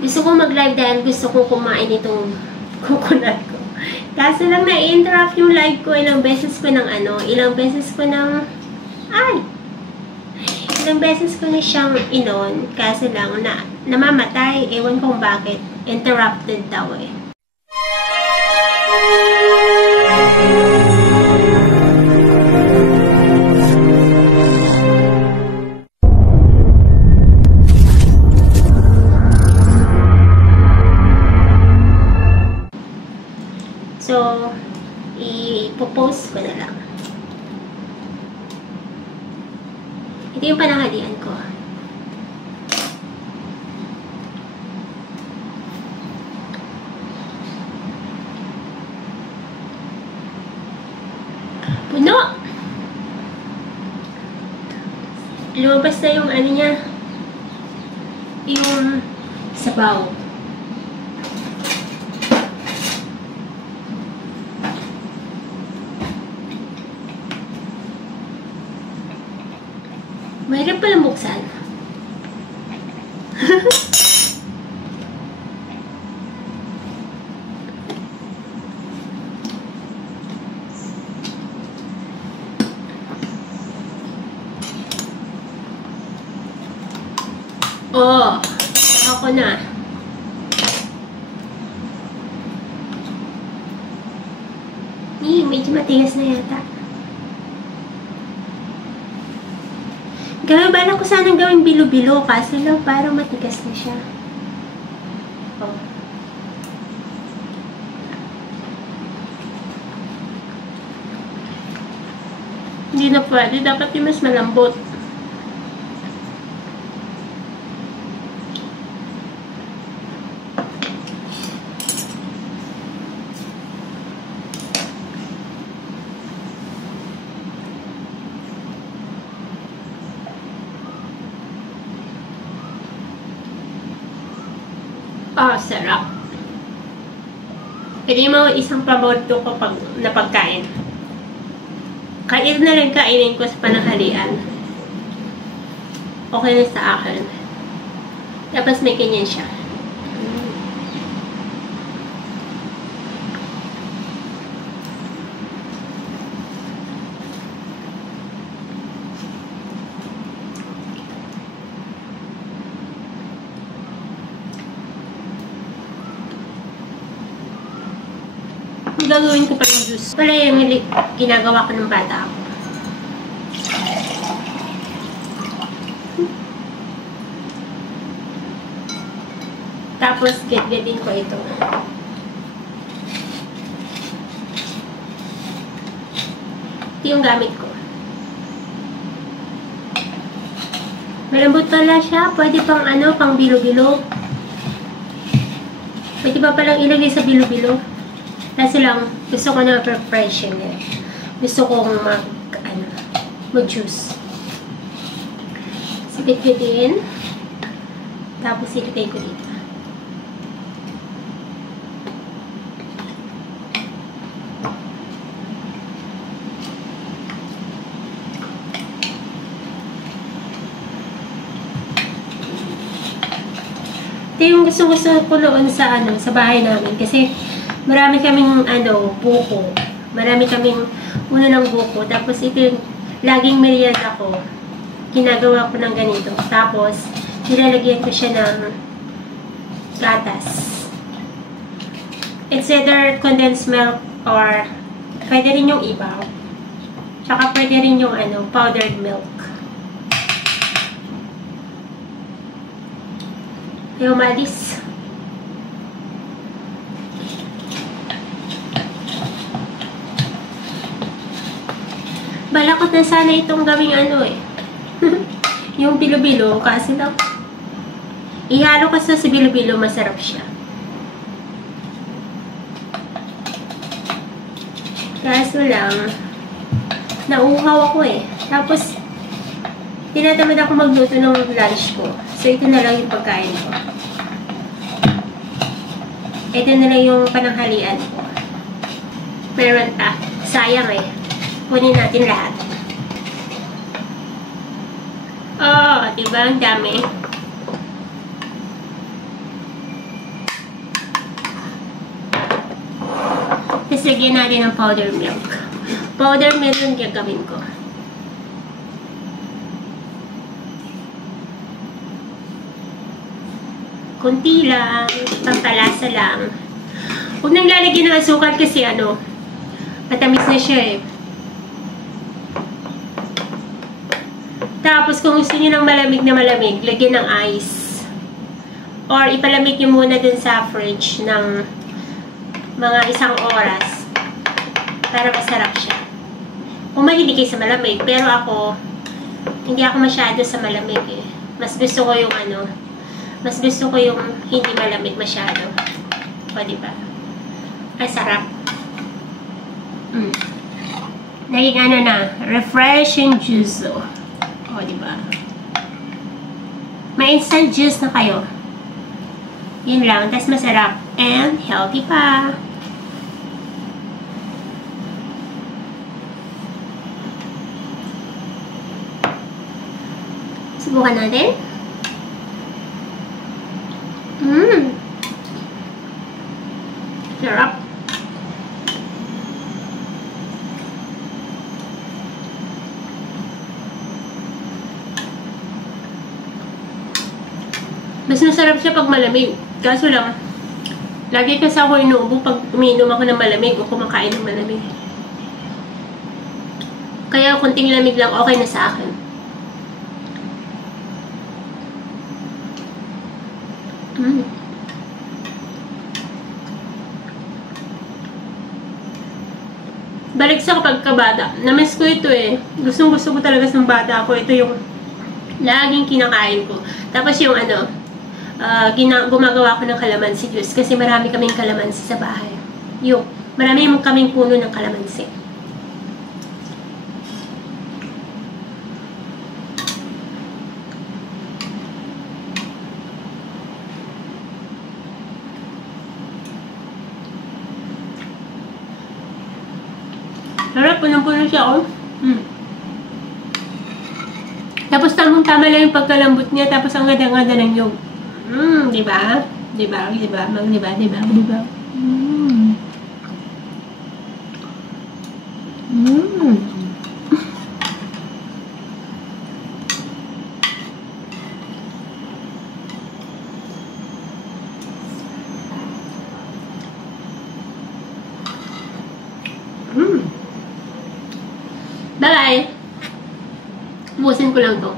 Gusto ko mag-live dahil gusto ko kumain itong coconut ko. Kaso lang na-interrupt yung live ko. Ilang beses ko na siyang inon. Kaso lang namamatay. Ewan kong bakit. Interrupted daw eh. So, ipopost ko na lang. Ito yung pananghalian ko. Puno! Lumabas na yung ano niya. Yung sabaw. Mahirap palang buksan. Oh, ako na. Medyo matigas na yata. Bala ko sanang gawing bilo-bilo kasi lang parang matigas na siya. Oh. Hindi na pwede. Dapat yung mas malambot. Oh, sarap. Pwede mo isang paborito ko na pagkain. Kahit na lang kainin ko sa pananghalian. Okay na sa akin. Tapos may ganyan siya. Gagawin ko pa yung juice. Wala yung ginagawa ko ng bata ako. Tapos, get-getin ko ito. Ito yung gamit ko. Malambot pala siya. Pwede pang pang bilo-bilo. Pwede pa palang ilagay sa bilo-bilo. Kasi lang, gusto ko na preparation eh. Gusto kong mag-juice. Sipit-pitin. Tapos ilagay ko dito. Ito yung gusto ko noon sa bahay namin. Kasi marami kaming buko. Marami kaming ng buko. Tapos ito yung laging merienda ko. Ginagawa ko ng ganito. Tapos nilalagyan ko siya ng gatas. It's either condensed milk or pwede rin yung ibaw. Tsaka pwede rin yung powdered milk. Ayaw malis. Balakot na sana itong gawing yung bilo-bilo. Kasi lang, ihalo ka sa bilo-bilo, masarap siya. Kaso lang, nauuhaw ako eh. Tapos, tinatamad ako magluto ng lunch ko. So, ito na lang yung pagkain ko. Ito na lang yung pananghalian ko. Meron pa. Sayang eh. Kunin natin lahat. Oh, diba? Ang dami. Tapos lagyan natin ng powder milk. Powder milk yung gagawin ko. Kunti lang, pampalasa lang. Huwag nang lalagyan ng asukal kasi matamis na siya eh. Tapos kung gusto niyo ng malamig na malamig, lagyan ng ice. Or ipalamig niyo muna dun sa fridge ng mga 1 oras para masarap siya. Kung mahilig kayo sa malamig, pero ako, hindi ako masyado sa malamig eh. Mas gusto ko yung hindi malamig masyado. O, diba? Ang sarap. Naging refreshing juice. O, diba? May instant juice na kayo. Yun lang. Tas masarap. And healthy pa. Subukan natin. Sarap. Mas masarap siya pag malamig. Kaso lang, lagi kasi ako inuubo pag umiinom ako ng malamig o kumakain ng malamig. Kaya kunting lamig lang okay na sa akin. Balik sa kapag kabata. Namiss ko ito eh. Gusto ko talaga sa bata ko. Ito yung laging kinakain ko. Tapos yung gumagawa ko ng kalamansi juice. Kasi marami kaming kalamansi sa bahay. Marami kaming puno ng kalamansi. Harap, punong-puno siya, Tapos tamang-tama lang yung pagkalambot niya, tapos ang ganda-ganda ng yung. Diba? Diba? Diba? Diba? Diba? Diba? Bye-bye! Ubusin ko lang to.